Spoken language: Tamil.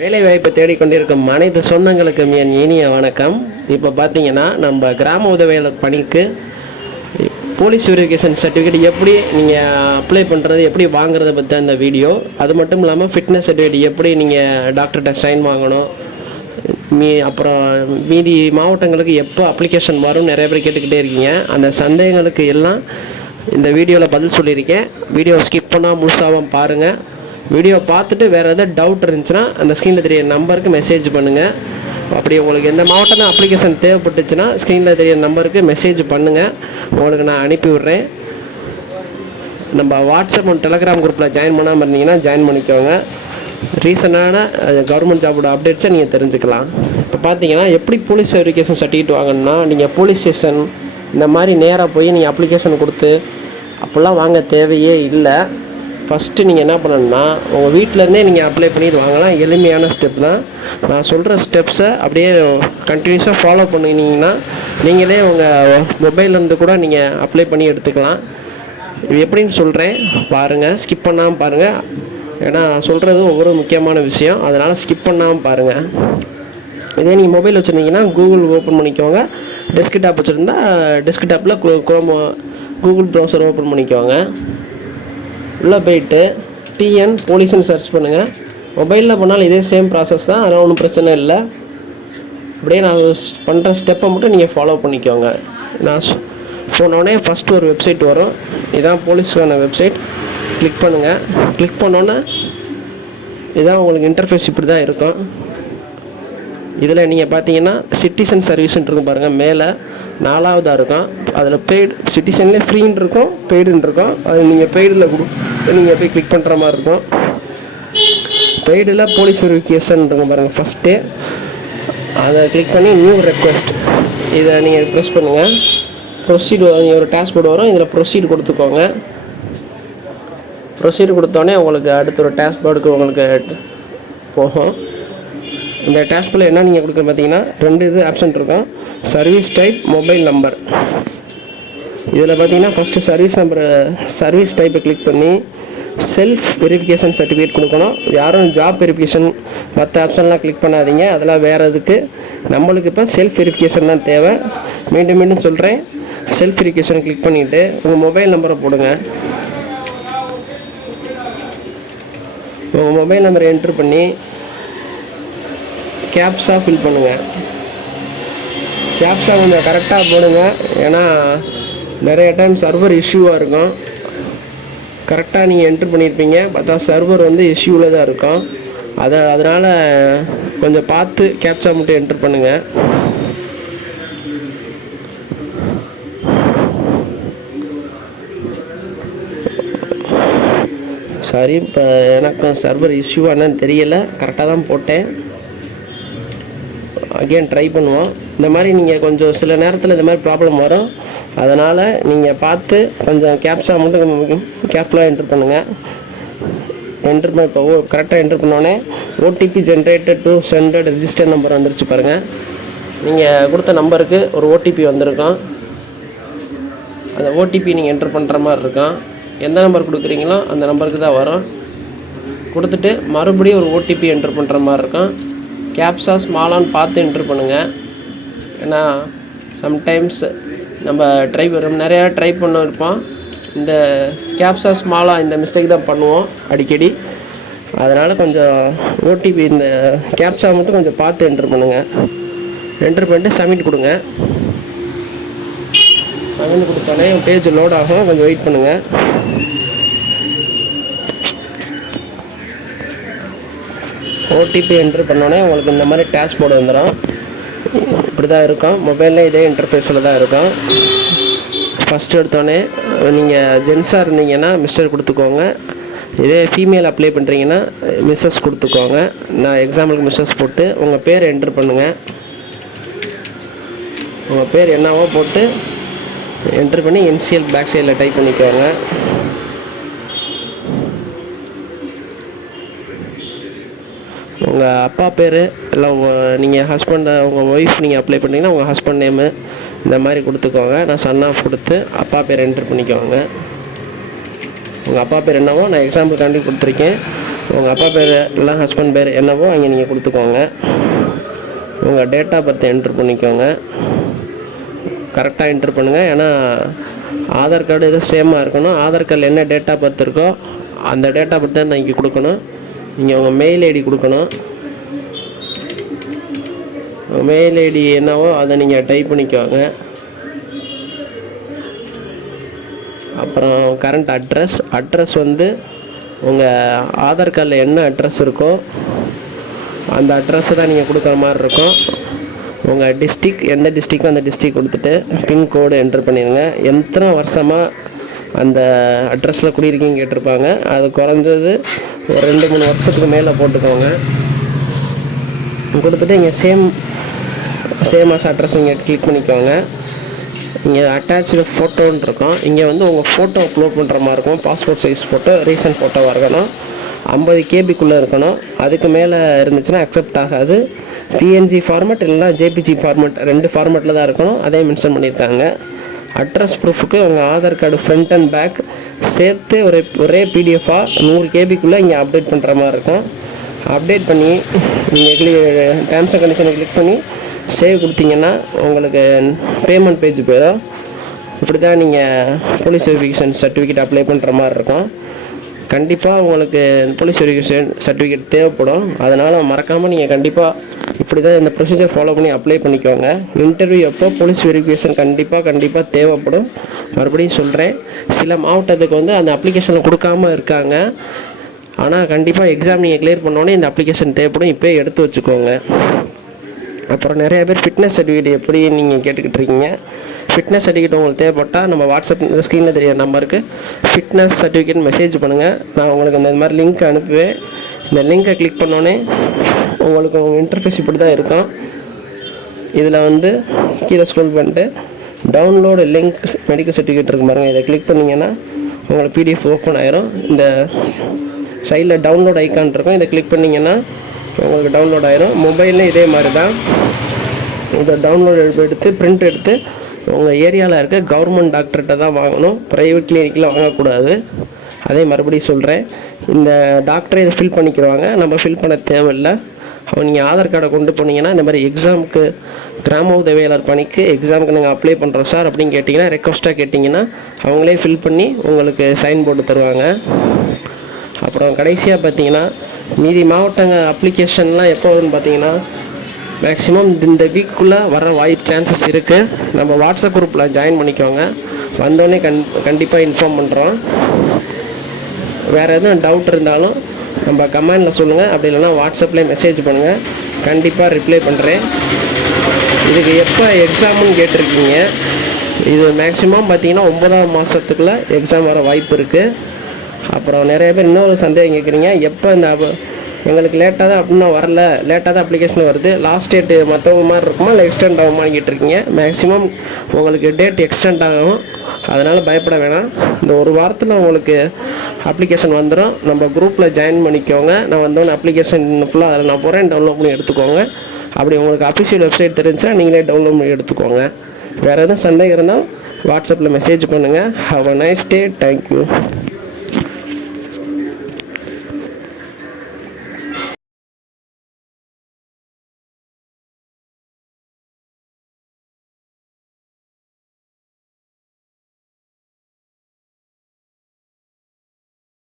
வேலைவாய்ப்பு தேடிக்கொண்டிருக்கும் அனைத்து சொந்தங்களுக்கு என் இனிய வணக்கம். இப்போ பார்த்தீங்கன்னா நம்ம கிராம உதவியாளர் பணிக்கு போலீஸ் வெரிஃபிகேஷன் சர்டிஃபிகேட் எப்படி நீங்கள் அப்ளை பண்ணுறது, எப்படி வாங்குறத பற்றி அந்த வீடியோ. அது மட்டும் இல்லாமல் ஃபிட்னஸ் சர்டிஃபிகேட் எப்படி நீங்கள் டாக்டர்கிட்ட சைன் வாங்கணும், அப்புறம் மீதி மாவட்டங்களுக்கு எப்போ அப்ளிகேஷன் வரும் நிறைய பேர் கேட்டுக்கிட்டே இருக்கீங்க. அந்த சந்தேகங்களுக்கு எல்லாம் இந்த வீடியோவில் பதில் சொல்லியிருக்கேன். வீடியோ ஸ்கிப் பண்ணால் முழுசாக பாருங்கள். வீடியோ பார்த்துட்டு வேறு எதாவது டவுட் இருந்துச்சுன்னா அந்த ஸ்க்ரீனில் தெரிய நம்பருக்கு மெசேஜ் பண்ணுங்கள். அப்படி உங்களுக்கு எந்த மாவட்டம் அப்ளிகேஷன் தேவைப்பட்டுச்சுன்னா ஸ்க்ரீனில் தெரிய நம்பருக்கு மெசேஜ் பண்ணுங்கள், உங்களுக்கு நான் அனுப்பி விட்றேன். நம்ம வாட்ஸ்அப் மற்றும் டெலகிராம் குரூப்பில் ஜாயின் பண்ணாமல் இருந்தீங்கன்னா ஜாயின் பண்ணிக்கோங்க. ரீசனான கவர்மெண்ட் ஜாபோட அப்டேட்ஸை நீங்கள் தெரிஞ்சுக்கலாம். இப்போ பார்த்தீங்கன்னா எப்படி போலீஸ் வெரிஃபிகேஷன் சர்டிஃபிகேட் வாங்கணும்னா, நீங்கள் போலீஸ் ஸ்டேஷன் இந்த மாதிரி நேராக போய் நீங்கள் அப்ளிகேஷன் கொடுத்து அப்படிலாம் வாங்க தேவையே இல்லை. ஃபஸ்ட்டு நீங்கள் என்ன பண்ணணும்னா உங்கள் வீட்டிலேருந்தே நீங்கள் அப்ளை பண்ணிட்டு வாங்கலாம். எளிமையான ஸ்டெப் தான். நான் சொல்கிற ஸ்டெப்ஸை அப்படியே கண்டினியூஸாக ஃபாலோ பண்ணிங்கன்னா நீங்களே உங்கள் மொபைல்லேருந்து கூட நீங்கள் அப்ளை பண்ணி எடுத்துக்கலாம். இது எப்படின்னு சொல்கிறேன் பாருங்கள், ஸ்கிப் பண்ணாமல் பாருங்கள். ஏன்னா நான் சொல்கிறது ஒவ்வொரு முக்கியமான விஷயம், அதனால் ஸ்கிப் பண்ணாமல் பாருங்கள். இதே நீங்கள் மொபைல் வச்சுருந்தீங்கன்னா கூகுள் ஓப்பன் பண்ணிக்கோங்க. டெஸ்க்டாப் வச்சுருந்தா டெஸ்க்டாப்பில் கூகுள் ப்ரௌசர் ஓப்பன் பண்ணிக்கோங்க. உள்ளே போயிட்டு டிஎன் போலீஸ்னு சர்ச் பண்ணுங்கள். மொபைலில் பண்ணாலும் இதே சேம் ப்ராசஸ் தான், அதனால் ஒன்றும் பிரச்சனை இல்லை. அப்படியே நான் பண்ணுற ஸ்டெப்பை மட்டும் நீங்கள் ஃபாலோ பண்ணிக்கோங்க. நான் போனோடனே ஃபஸ்ட்டு ஒரு வெப்சைட் வரும். இதுதான் போலீஸுக்கான வெப்சைட். கிளிக் பண்ணுங்கள். கிளிக் பண்ணோன்னே இதுதான் உங்களுக்கு இன்டர்ஃபேஸ் இப்படி தான் இருக்கும். இதில் நீங்கள் பார்த்தீங்கன்னா சிட்டிசன் சர்வீஸ்ன்னு இருக்கும் பாருங்கள், மேலே 4வதாக இருக்கும். அதில் பெய்டு சிட்டிசன்லேயே ஃப்ரீன்னு இருக்கும், பெய்டுன்னு இருக்கும். அது நீங்கள் பெய்டில் நீங்கள் போய் கிளிக் பண்ணுற மாதிரி இருக்கும். பெய்டில் போலீஸ் வெரிஃபிகேஷன் இருக்கும் பாருங்கள் ஃபஸ்ட்டே, அதை கிளிக் பண்ணி நியூ ரெக்வெஸ்ட் இதை நீங்கள் ப்ரெஸ் பண்ணுங்கள். ப்ரொசீடு ஒரு டேஷ்போர்டு வரும், இதில் ப்ரொசீடு கொடுத்துக்கோங்க. ப்ரொசீடு கொடுத்தோடனே உங்களுக்கு அடுத்த ஒரு டேஷ்போர்டுக்கு உங்களுக்கு போகும். இந்த டேஷ்போர்டில் என்ன நீங்கள் கொடுக்க பார்த்தீங்கன்னா 2 ஆப்ஷன் இருக்கும். Service type, mobile number. இதில் பார்த்தீங்கன்னா ஃபஸ்ட்டு சர்வீஸ் டைப்பை கிளிக் பண்ணி செல்ஃப் வெரிஃபிகேஷன் சர்டிஃபிகேட் கொடுக்கணும். யாரும் ஜாப் வெரிஃபிகேஷன் மற்ற ஆப்ஷன்லாம் கிளிக் பண்ணாதீங்க, அதெல்லாம் வேறு இதுக்கு. நம்மளுக்கு இப்போ செல்ஃப் வெரிஃபிகேஷன் தான் தேவை. மீண்டும் சொல்கிறேன், செல்ஃப் வெரிஃபிகேஷன் கிளிக் பண்ணிவிட்டு உங்கள் மொபைல் நம்பரை போடுங்க. உங்கள் மொபைல் நம்பரை என்ட்ரு பண்ணி கேப்ஸா ஃபில் பண்ணுங்கள். கேப்ஸா கொஞ்சம் கரெக்டாக போடுங்க, ஏன்னா நிறைய டைம் சர்வர் இஷ்யூவாக இருக்கும். கரெக்டாக நீங்கள் என்ட்ரு பண்ணியிருப்பீங்க, பார்த்தா சர்வர் இஷ்யூவில் தான் இருக்கும். அதனால் கொஞ்சம் பார்த்து கேப்ஸா மட்டும் என்ட்ரு பண்ணுங்கள். சாரி, இப்போ எனக்கு சர்வர் இஷ்யூவானு தெரியலை, கரெக்டாக தான் போட்டேன். அகெயின் ட்ரை பண்ணுவோம். இந்த மாதிரி நீங்கள் கொஞ்சம் சில நேரத்தில் இந்த மாதிரி ப்ராப்ளம் வரும், அதனால் நீங்கள் பார்த்து கொஞ்சம் கேப்ஸா மட்டும் கேப்ஃபுல்லாக என்ட்ரு பண்ணுங்கள். என்ட்ரு பண்ண இப்போ கரெக்டாக என்ட்ரு பண்ணோடனே OTP generated to scented register number வந்துருச்சு பாருங்கள். நீங்கள் கொடுத்த நம்பருக்கு ஒரு ஓடிபி வந்திருக்கும். அந்த ஓடிபி நீங்கள் என்ட்ரு பண்ணுற மாதிரி இருக்கும். எந்த நம்பர் கொடுக்குறீங்களோ அந்த நம்பருக்கு தான் வரும். கொடுத்துட்டு மறுபடியும் ஒரு ஓடிபி என்ட்ரு பண்ணுற மாதிரி இருக்கும். கேப்ஸா ஸ்மாலான்னு பார்த்து என்ட்ரு பண்ணுங்கள். ஏன்னா சம்டைம்ஸ் நம்ம நிறையா ட்ரை பண்ணிருப்போம், இந்த கேப்ஸா ஸ்மாலாக இந்த மிஸ்டேக் தான் பண்ணுவோம் அடிக்கடி. அதனால் கொஞ்சம் ஓடிபி இந்த கேப்ஸா மட்டும் கொஞ்சம் பார்த்து என்ட்ரு பண்ணுங்கள். என்ட்ரு பண்ணிட்டு சப்மிட் கொடுங்க. சப்மிட் கொடுத்தோடனே பேஜ் லோட் ஆகும், கொஞ்சம் வெயிட் பண்ணுங்கள். ஓடிபி என்ட்ரு பண்ணோடனே உங்களுக்கு இந்த மாதிரி டேஷ்போர்டு வந்துடும். இப்படி தான் இருக்கும். மொபைலில் இதே இன்டர்ஃபேஸில் தான் இருக்கும். ஃபஸ்ட்டு எடுத்தோடனே நீங்கள் ஜென்ஸாக இருந்தீங்கன்னா மிஸ்டர் கொடுத்துக்கோங்க. இதே ஃபீமேல் அப்ளை பண்ணுறீங்கன்னா மிஸ்ஸஸ் கொடுத்துக்கோங்க. நான் எக்ஸாம்பிளுக்கு மிஸ்ஸஸ் போட்டு உங்கள் பேர் என்ட்ரு பண்ணுங்கள். உங்கள் பேர் என்னவோ போட்டு என்ட்ரு பண்ணி இனிஷியல் பேக் சைடில் டைப் பண்ணிக்கோங்க. உங்கள் அப்பா பேர் இல்லை நீங்கள் ஹஸ்பண்டை உங்கள் ஒய்ஃப் நீங்கள் அப்ளை பண்ணிங்கன்னா உங்கள் ஹஸ்பண்ட் நேமு இந்த மாதிரி கொடுத்துக்கோங்க. நான் சன் ஆஃப் கொடுத்து அப்பா பேர் என்ட்ரு பண்ணிக்கோங்க. உங்கள் அப்பா பேர் என்னவோ நான் எக்ஸாம்பிளுக்காண்டி கொடுத்துருக்கேன். உங்கள் அப்பா பேர் இல்லை ஹஸ்பண்ட் பேர் என்னவோ அங்கே நீங்கள் கொடுத்துக்கோங்க. உங்கள் டேட் ஆஃப் பர்த் என்ட்ரு பண்ணிக்கோங்க. கரெக்டாக என்ட்ரு பண்ணுங்கள். ஏன்னா ஆதார் கார்டு எதுவும் சேமாக இருக்கணும். ஆதார் கார்டில் என்ன டேட் ஆஃப் பர்த் இருக்கோ அந்த டேட் ஆஃப் பர்த் தான் இங்கே கொடுக்கணும். நீங்கள் உங்கள் மெயில் ஐடி கொடுக்கணும். மெயில் ஐடி என்னவோ அதை நீங்கள் டைப் பண்ணிக்கோங்க. அப்புறம் கரண்ட் அட்ரஸ் வந்து உங்கள் ஆதார் கார்டில் என்ன அட்ரஸ் இருக்கோ அந்த அட்ரஸை தான் நீங்கள் கொடுக்குற மாதிரி இருக்கும். உங்கள் டிஸ்ட்ரிக் எந்த டிஸ்ட்ரிக்கோ அந்த டிஸ்ட்ரிக் கொடுத்துட்டு பின்கோடு என்ட்ரு பண்ணிடுங்க. எத்தனை வருஷமாக அந்த அட்ரஸில் குடியிருக்கீங்க கேட்டிருப்பாங்க. அது குறைஞ்சது ஒரு 2-3 வருஷத்துக்கு மேலே போட்டுக்கோங்க. கொடுத்துட்டு இங்கே சேம் ஆஸ் அட்ரஸ் இங்கே கிளிக் பண்ணிக்கோங்க. இங்கே அட்டாச்சு ஃபோட்டோன்னு இருக்கும். இங்கே வந்து உங்கள் ஃபோட்டோ அப்லோட் பண்ணுற மாதிரி இருக்கும். பாஸ்போர்ட் சைஸ் ஃபோட்டோ, ரீசன்ட் ஃபோட்டோவாக இருக்கணும். 50 KB இருக்கணும். அதுக்கு மேலே இருந்துச்சுன்னா அக்செப்ட் ஆகாது. PNG ஃபார்மேட் இல்லைனா JPG ஃபார்மேட் 2 ஃபார்மேட்டில் தான் இருக்கணும். அதே மென்ஷன் பண்ணியிருக்காங்க. அட்ரஸ் ப்ரூஃபுக்கு உங்கள் Aadhaar card front and back சேர்த்து ஒரே PDF-ஆக 100 KB இங்கே அப்டேட் பண்ணுற மாதிரி இருக்கும். அப்டேட் பண்ணி நீங்கள் டேர்ம்ஸ் அண்ட் கண்டிஷனை கிளிக் பண்ணி சேவ் கொடுத்தீங்கன்னா உங்களுக்கு பேமெண்ட் பேஜ் போயிடும். இப்படி தான் நீங்கள் போலீஸ் வெரிஃபிகேஷன் சர்டிஃபிகேட் அப்ளை பண்ணுற மாதிரி இருக்கும். கண்டிப்பாக உங்களுக்கு போலீஸ் வெரிஃபிகேஷன் சர்டிஃபிகேட் தேவைப்படும். அதனால் மறக்காமல் நீங்கள் கண்டிப்பாக இப்படி தான் இந்த ப்ரொசீஜர் ஃபாலோ பண்ணி அப்ளை பண்ணிக்கோங்க. இன்டர்வியூ அப்போ போலீஸ் வெரிஃபிகேஷன் கண்டிப்பாக தேவைப்படும். மறுபடியும் சொல்கிறேன், சில மாவட்டத்துக்கு வந்து அந்த அப்ளிகேஷனை கொடுக்காமல் இருக்காங்க. ஆனால் கண்டிப்பாக எக்ஸாம் நீங்கள் கிளியர் பண்ணோன்னே இந்த அப்ளிகேஷன் தேவைப்படும். இப்போயே எடுத்து வச்சுக்கோங்க. அப்புறம் நிறைய பேர் ஃபிட்னஸ் சர்டிஃபிகேட் எப்படி நீங்கள் கேட்டுக்கிட்டு இருக்கீங்க. ஃபிட்னஸ் சர்டிஃபிகேட் உங்களுக்கு தேவைப்பட்டால் நம்ம வாட்ஸ்அப் ஸ்க்ரீனில் தெரியிற நம்பருக்கு ஃபிட்னஸ் சர்டிஃபிகேட் மெசேஜ் பண்ணுங்கள். நான் உங்களுக்கு இந்த மாதிரி லிங்க் அனுப்புவேன். இந்த லிங்கை கிளிக் பண்ணோன்னே உங்களுக்கு உங்கள் இன்டர்ஃபேஸ் இப்படி தான் இருக்கும். இதில் வந்து கீழே ஸ்க்ரோல் பண்ணிட்டு டவுன்லோடு லிங்க் மெடிக்கல் சர்டிஃபிகேட் இருக்கு பாருங்கள். இதை கிளிக் பண்ணிங்கன்னா உங்களுக்கு PDF ஓப்பன் ஆயிரும். இந்த சைடில் டவுன்லோட் ஐக்கான் இருக்கும். இதை கிளிக் பண்ணிங்கன்னா உங்களுக்கு டவுன்லோட் ஆயிரும். மொபைலில் இதே மாதிரி தான். இதை டவுன்லோட் எடுத்து பிரிண்ட் எடுத்து உங்கள் ஏரியாவில் இருக்க கவர்மெண்ட் டாக்டர்கிட்ட தான் வாங்கணும். ப்ரைவேட் கிளினிக்கில் வாங்கக்கூடாது. அதே மறுபடியும் சொல்கிறேன், இந்த டாக்டரை இதை ஃபில் பண்ணிக்கிறாங்க. நம்ம ஃபில் பண்ண தேவையில்லை. நீங்கள் ஆதார் கார்டை கொண்டு போனீங்கன்னா இந்த மாதிரி எக்ஸாமுக்கு கிராம உதவியாளர் பணிக்கு எக்ஸாமுக்கு நீங்கள் அப்ளை பண்ணுறோம் சார் அப்படின்னு கேட்டிங்கன்னா, ரெக்வஸ்ட்டாக கேட்டிங்கன்னா அவங்களே ஃபில் பண்ணி உங்களுக்கு சைன் போட்டு தருவாங்க. அப்புறம் கடைசியாக பார்த்தீங்கன்னா மீதி மாவட்டங்கள் அப்ளிகேஷன்லாம் எப்போ வரும்னு பார்த்தீங்கன்னா மேக்ஸிமம் இந்த வீக்குள்ளே வர சான்சஸ் இருக்குது. நம்ம வாட்ஸ்அப் குரூப்பில் ஜாயின் பண்ணிக்கோங்க. வந்தோடனே கண்டிப்பாக இன்ஃபார்ம் பண்ணுறோம். வேறு எதுவும் டவுட் இருந்தாலும் நம்ம கமெண்டில் சொல்லுங்கள். அப்படி இல்லைனா வாட்ஸ்அப்லேயே மெசேஜ் பண்ணுங்கள். கண்டிப்பாக ரிப்ளை பண்ணுறேன். இதுக்கு எப்போ எக்ஸாமுன்னு கேட்டிருக்கீங்க. இது மேக்ஸிமம் பார்த்தீங்கன்னா 9ஆம் மாதத்துக்குள்ளே எக்ஸாம் வர வாய்ப்பு இருக்குது. அப்புறம் நிறைய பேர் இன்னொரு சந்தேகம் கேட்குறீங்க, எப்போ இந்த எங்களுக்கு லேட்டாக தான் அப்படின்னா வரல, லேட்டாக தான் அப்ளிகேஷன் வருது, லாஸ்ட் டேட்டு மற்றவங்க மாதிரி இருக்குமா இல்லை எக்ஸ்டெண்ட் ஆகுமான்னு கேட்டிருக்கீங்க. மேக்ஸிமம் உங்களுக்கு டேட் எக்ஸ்டெண்ட் ஆகும். அதனால் பயப்பட வேணாம். இந்த ஒரு வாரத்தில் உங்களுக்கு அப்ளிகேஷன் வந்துடும். நம்ம குரூப்பில் ஜாயின் பண்ணிக்கோங்க. நான் வந்தோடனே அப்ளிகேஷன் ஃபுல்லாக அதில் நான் போகிறேன், டவுன்லோட் பண்ணி எடுத்துக்கோங்க. அப்படி உங்களுக்கு அஃபிஷியல் வெப்சைட் தெரிஞ்சால் நீங்களே டவுன்லோட் பண்ணி எடுத்துக்கோங்க. வேறு எதுவும் சந்தேகம் இருந்தால் வாட்ஸ்அப்பில் மெசேஜ் பண்ணுங்கள். Have a nice day. Thank you.